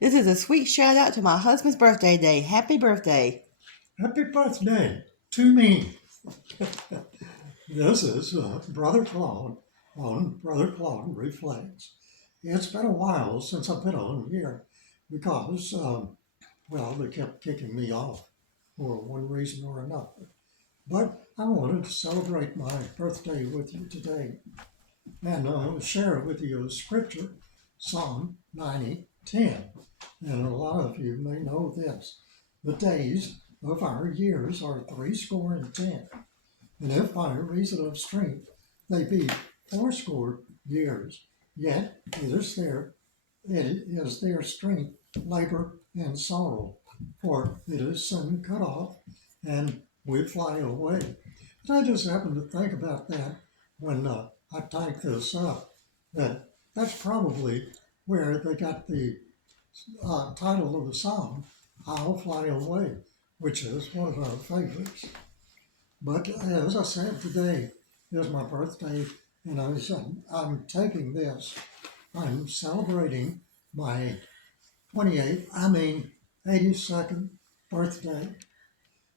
This is a sweet shout out to my husband's birthday day. Happy birthday. Happy birthday to me. This is Brother Claude on Brother Claude Reflects. It's been a while since I've been on here because, they kept kicking me off for one reason or another. But I wanted to celebrate my birthday with you today and share with you a scripture, Psalm 90:10. And a lot of you may know this. The days of our years are 80, and if by reason of strength they be 80 years, yet it is their strength, labor, and sorrow, for it is soon cut off, and we fly away. And I just happened to think about that when I typed this up, that's probably where they got the title of the song, I'll Fly Away, which is one of our favorites. But as I said, today is my birthday, and I'm taking this. I'm celebrating my 82nd birthday.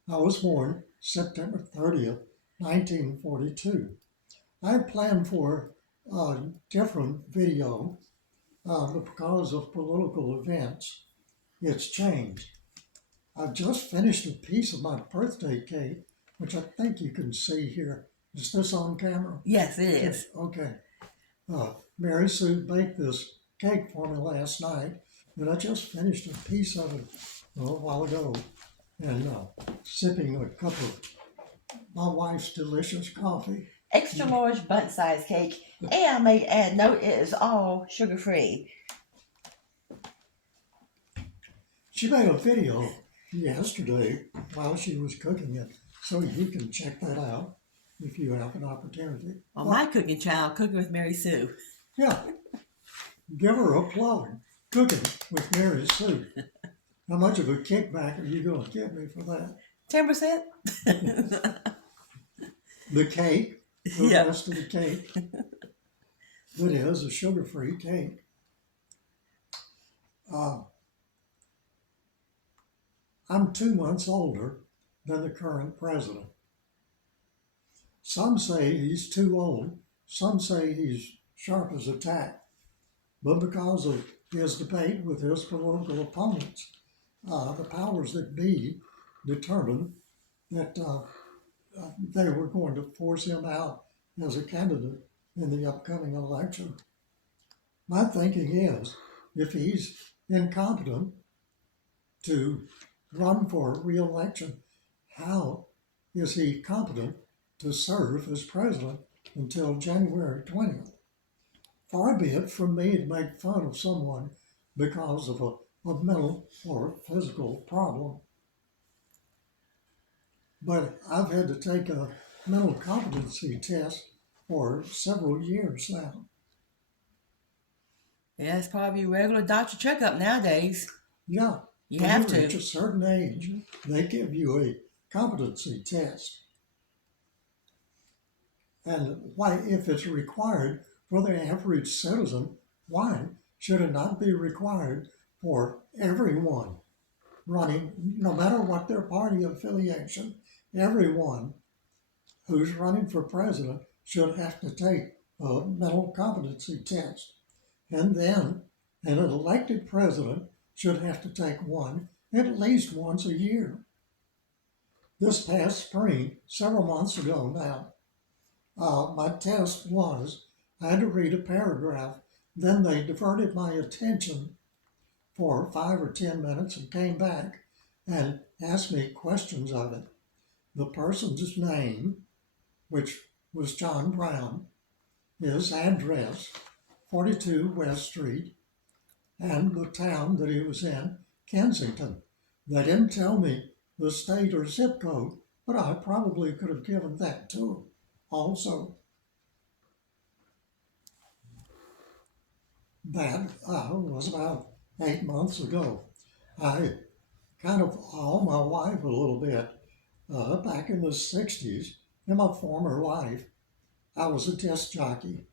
I was born September 30th, 1942. I had planned for a different video, but because of political events, it's changed. I've just finished a piece of my birthday cake, which I think you can see here. Is this on camera? Yes, it is. Okay. Mary Sue baked this cake for me last night, and I just finished a piece of it a while ago, and sipping a cup of my wife's delicious coffee. Extra large bundt size cake. And I may add, note it is all sugar free. She made a video yesterday while she was cooking it, so you can check that out if you have an opportunity. On my cooking channel, Cooking with Mary Sue. Yeah. Give her a plug. Cooking with Mary Sue. How much of a kickback are you going to give me for that? 10%? The cake, the Yep. rest of the cake, that is a sugar-free cake. I'm 2 months older than the current president. Some say he's too old. Some say he's sharp as a tack. But because of his debate with his political opponents, the powers that be determined that they were going to force him out as a candidate in the upcoming election. My thinking is, if he's incompetent to run for re-election, how is he competent to serve as president until January 20th? Far be it from me to make fun of someone because of a mental or physical problem. But I've had to take a mental competency test for several years now. Yeah, it's probably a regular doctor checkup nowadays. Yeah, You when have you to. reach a certain age, they give you a competency test. And why, if it's required for the average citizen, why should it not be required for everyone running, no matter what their party affiliation? Everyone who's running for president should have to take a mental competency test. And then an elected president should have to take one at least once a year. This past spring, several months ago now, my test was I had to read a paragraph. Then they diverted my attention for 5 or 10 minutes and came back and asked me questions of it. The person's name, which was John Brown, his address, 42 West Street, and the town that he was in, Kensington. They didn't tell me the state or zip code, but I probably could have given that to them also. That was about 8 months ago. I kind of hauled my wife a little bit. Back in the 60s, in my former life, I was a disc jockey.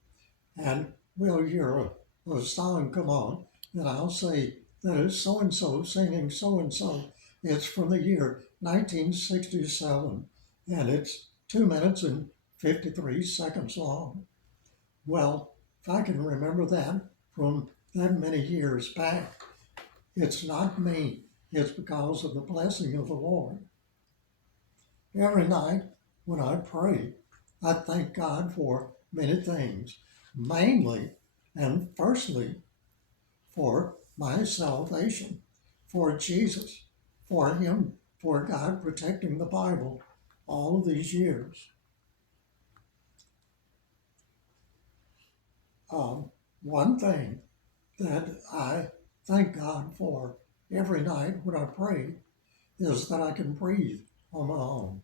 And we'll hear a song come on, and I'll say, that is so and so singing so and so. It's from the year 1967 and it's 2 minutes and 53 seconds long. Well, if I can remember that from that many years back, it's not me. It's because of the blessing of the Lord. Every night when I pray, I thank God for many things, mainly and firstly for my salvation, for Jesus, for Him, for God protecting the Bible all of these years. One thing that I thank God for every night when I pray is that I can breathe on my own.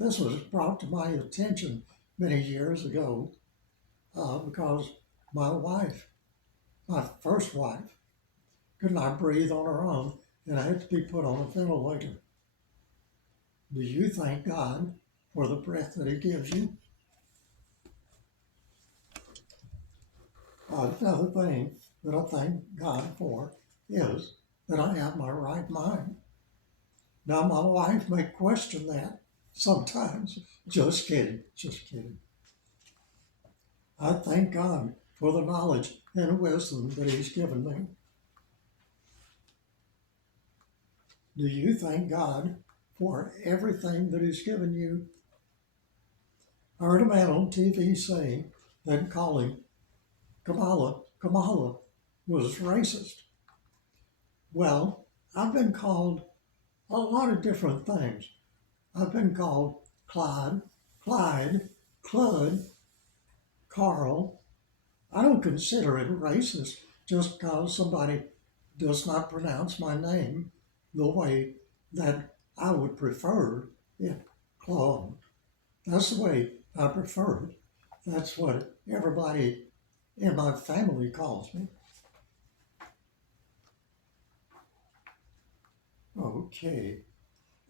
This was brought to my attention many years ago because my wife, my first wife, could not breathe on her own and I had to be put on a ventilator. Do you thank God for the breath that He gives you? Another thing that I thank God for is that I have my right mind. Now, my wife may question that sometimes. Just kidding, just kidding. I thank God for the knowledge and wisdom that He's given me. Do you thank God for everything that He's given you? I heard a man on TV saying that calling Kamala was racist. Well, I've been called a lot of different things. I've been called Claude, Clyde, Claude, Carl. I don't consider it racist just because somebody does not pronounce my name the way that I would prefer it, Claude. That's the way I prefer it. That's what everybody in my family calls me. Okay.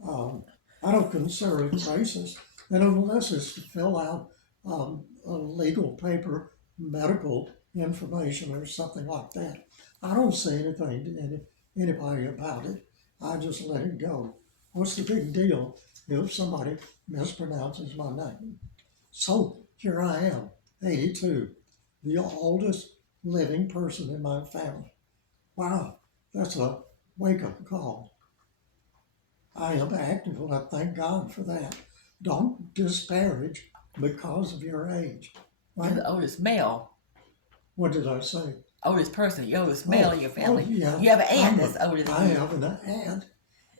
I don't consider it racist, and unless it's to fill out a legal paper, medical information, or something like that, I don't say anything to anybody about it. I just let it go. What's the big deal if somebody mispronounces my name? So here I am, 82, the oldest living person in my family. Wow, that's a wake-up call. I am active and I thank God for that. Don't disparage because of your age. You're the oldest male, What did I say? oldest person, the oldest male in your family. Yeah. You have an aunt that's older than I you. have an aunt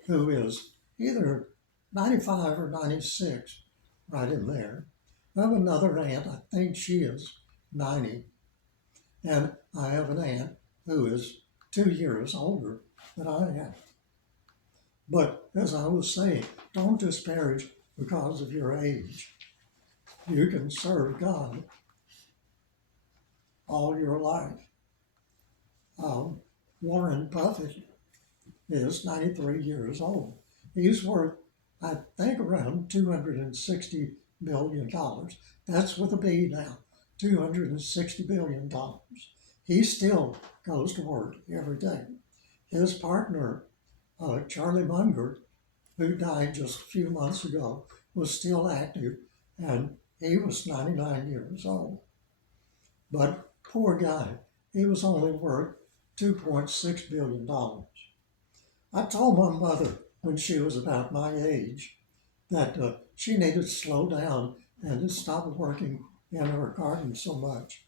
who is either 95 or 96, right in there. I have another aunt, I think she is 90. And I have an aunt who is 2 years older than I am. But as I was saying, don't disparage because of your age. You can serve God all your life. Warren Buffett is 93 years old. He's worth, I think, around $260 billion. That's with a B now, $260 billion. He still goes to work every day. His partner, Charlie Munger, who died just a few months ago, was still active, and he was 99 years old. But poor guy, he was only worth $2.6 billion. I told my mother when she was about my age that she needed to slow down and to stop working in her garden so much.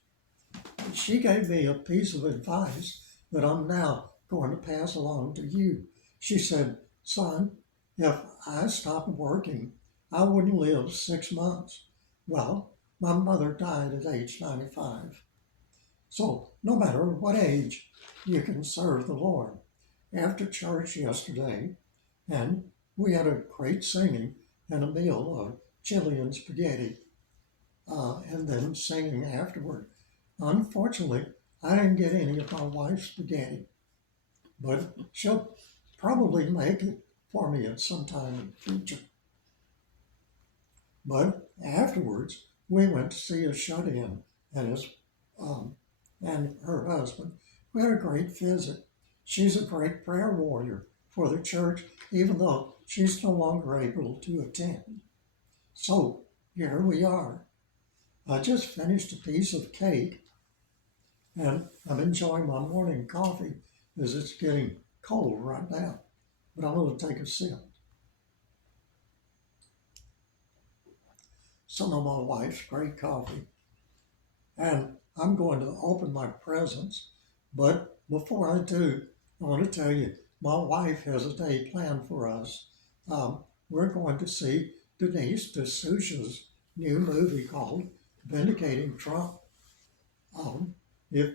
She gave me a piece of advice that I'm now going to pass along to you. She said, son, if I stopped working, I wouldn't live 6 months. Well, my mother died at age 95. So no matter what age, you can serve the Lord. After church yesterday, and we had a great singing and a meal of chili and spaghetti, and then singing afterward. Unfortunately, I didn't get any of my wife's spaghetti, but she'll probably make it for me at some time in the future. But afterwards, we went to see a shut-in and his and her husband. We had a great visit. she's a great prayer warrior for the church, even though she's no longer able to attend. So here we are. I just finished a piece of cake and I'm enjoying my morning coffee as it's getting cold right now. But I'm going to take a sip. Some of my wife's great coffee. And I'm going to open my presents. But before I do, I want to tell you, my wife has a day planned for us. We're going to see Denise D'Souza's new movie called Vindicating Trump. If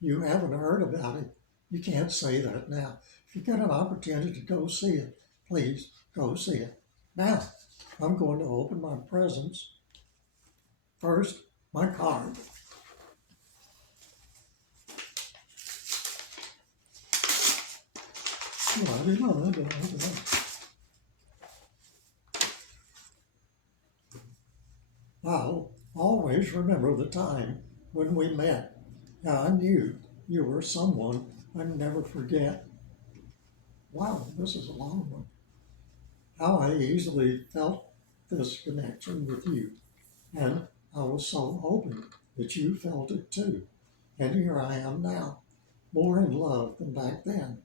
you haven't heard about it, you can't say that now. If you get an opportunity to go see it, please go see it. Now, I'm going to open my presents. First, my card. I'll always remember the time when we met. Now, I knew you were someone I'd never forget. Wow, this is a long one. How I easily felt this connection with you. And I was so hoping that you felt it too. And here I am now, more in love than back then,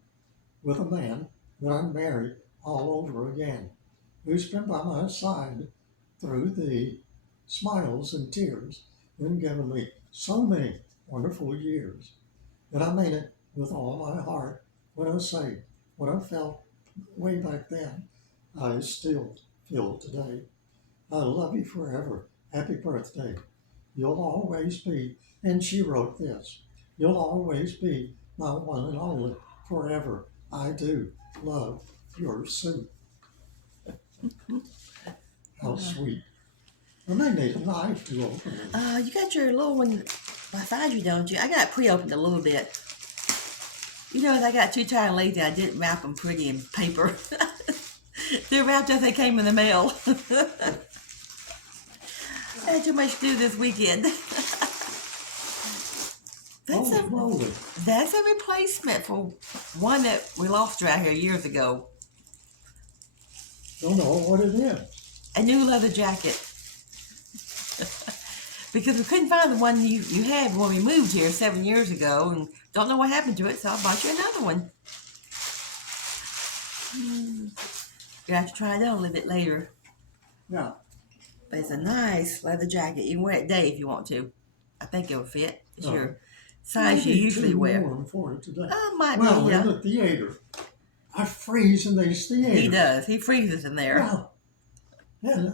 with a man that I'm married all over again, who's been by my side through the smiles and tears and given me so many wonderful years. And I mean it with all my heart when I say what I felt way back then, I still feel today. I love you forever. Happy birthday. You'll always be, and she wrote this, you'll always be my one and only forever. I do love your Sue. How sweet. I may need a knife to open it. You got your little one beside you, don't you? I got it pre-opened a little bit. You know, I got too tired and lazy. I didn't wrap them pretty in paper. They're wrapped as they came in the mail. I had too much to do this weekend. That's a replacement for one that we lost right here years ago. Don't know what it is. A new leather jacket. Because we couldn't find the one you had when we moved here 7 years ago, and don't know what happened to it, so I bought you another one. You have to try it on a little bit later. Yeah. But it's a nice leather jacket. You can wear it day if you want to. I think it'll fit. It's your size you usually wear. Warm for it today. Might well, be, yeah. in the theater, I freeze in these theaters. He does. He freezes in there. Well, and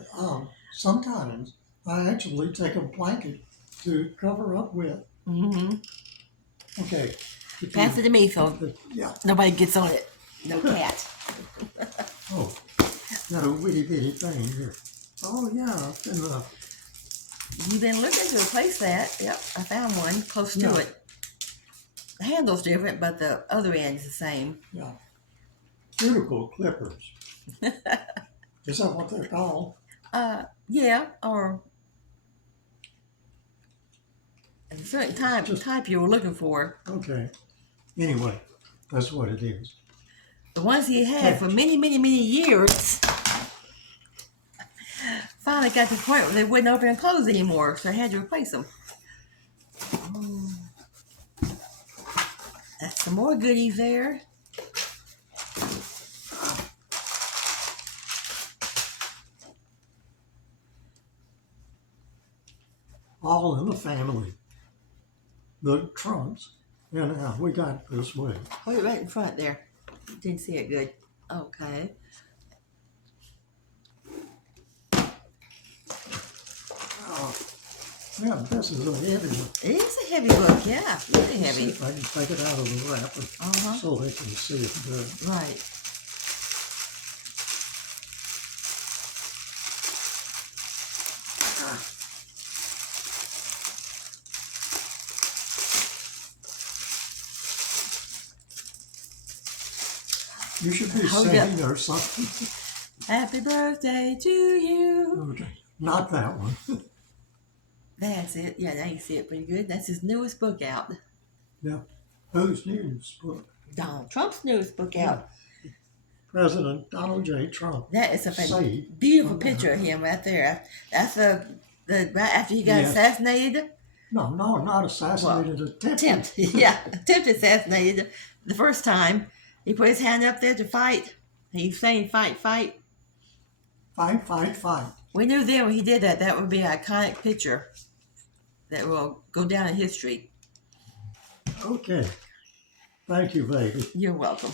sometimes I actually take a blanket to cover up with. Mm-hmm. Okay. Pass it to me so nobody gets on it. No cat. Oh, got a witty bitty thing here. Oh yeah, You've been looking to replace that. Yep, I found one close to it. The handle's different, but the other end's the same. Yeah. Cuticle clippers. Is that what they're called? Yeah, or a certain type you were looking for. Okay. Anyway, that's what it is. The ones he had for many, many, many years finally got to the point where they wouldn't open and close anymore, so I had to replace them. That's some more goodies there. All in the family. The Trumps. And we got this way. Wait, right in front there. Didn't see it good. Okay. Yeah, this is a heavy one. It is a heavy book, yeah. Really heavy. See if I can take it out of the wrapper so they can see it good. Right. You should be singing or something. Happy birthday to you. Okay, not that one. That's it. Yeah, now you see it pretty good. That's his newest book out. Yeah. Whose newest book? Donald Trump's newest book Yeah. out. President Donald J. Trump. That is a Saved beautiful America. picture of him right there. That's the right after he got Yes. assassinated. No, not assassinated, attempted. Attempted assassinated the first time. He put his hand up there to fight. He's saying fight, fight. Fight, fight, fight. We knew then when he did that, that would be an iconic picture that will go down in history. Okay. Thank you, baby. You're welcome.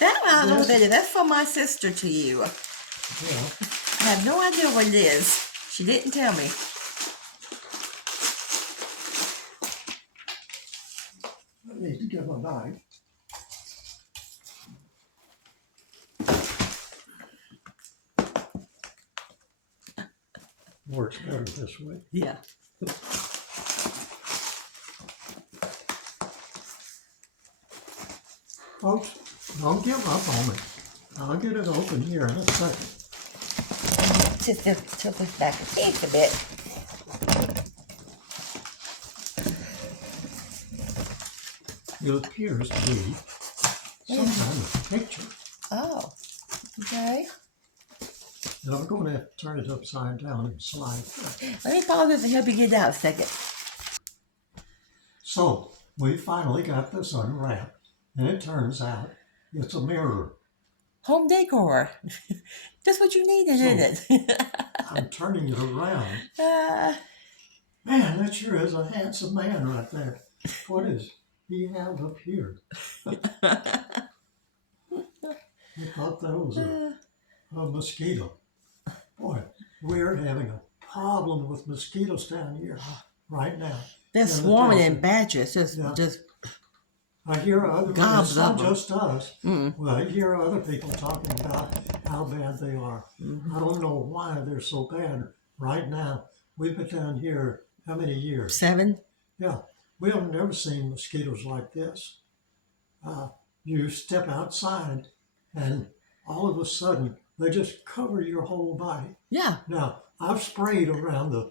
That one, I don't know what Yes. that is. That's from my sister to you. Yeah. I have no idea what it is. She didn't tell me. I need to get my knife. Works better this way. Yeah. Folks, don't give up on me. I'll get it open here in a second. Just tilt this back a bit. It appears to be some kind of picture. Oh, okay. Now I'm going to have to turn it upside down and slide. Let me pause this and help you get it out a second. So, we finally got this unwrapped, and it turns out it's a mirror. Home decor. Just what you needed, isn't it? I'm turning it around. Man, that sure is a handsome man right there. What is he have up here? I thought that was a mosquito. Boy, we're having a problem with mosquitoes down here right now. They're swarming in batches. Just I hear other people, gobs it's not of them. just us. Well, I hear other people talking about how bad they are. I don't know why they're so bad right now. We've been down here how many years? 7. Yeah, we have never seen mosquitoes like this. You step outside and all of a sudden they just cover your whole body. Yeah. Now, I've sprayed around the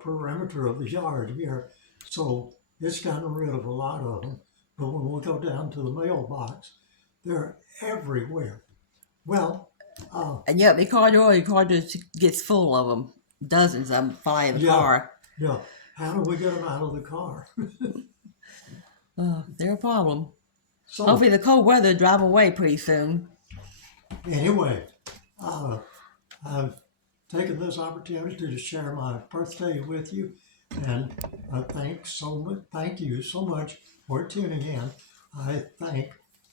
perimeter of the yard here, so it's gotten rid of a lot of them. But when we go down to the mailbox, they're everywhere. Well, And yet, the car just gets full of them. Dozens of them fly in the car. yeah. How do we get them out of the car? They're a problem. So, Hopefully the cold weather will drive away pretty soon. anyway, I've taken this opportunity to share my birthday with you, and thank you so much for tuning in. I thank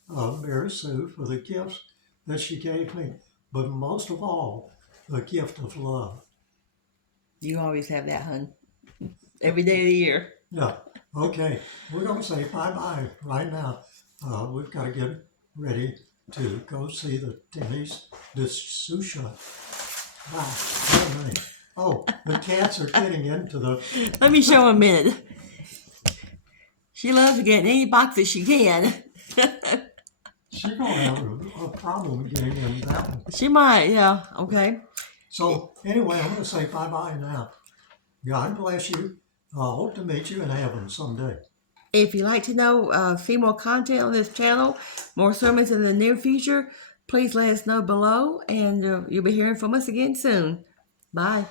Mary Sue for the gifts that she gave me, but most of all, the gift of love. You always have that, hun. Every day of the year. Yeah. Okay. We're going to say bye-bye right now. We've got to get ready to go see the Denny's Susha. Wow. Wait a minute. Oh, the cats are getting into the... Let me show a minute. She loves to get in any box that she can. She's going to have a problem getting in that one. She might, yeah. Okay. So, anyway, I'm going to say bye-bye now. God bless you. I hope to meet you in heaven someday. If you'd like to know, see more content on this channel, more sermons in the near future, please let us know below, and you'll be hearing from us again soon. Bye.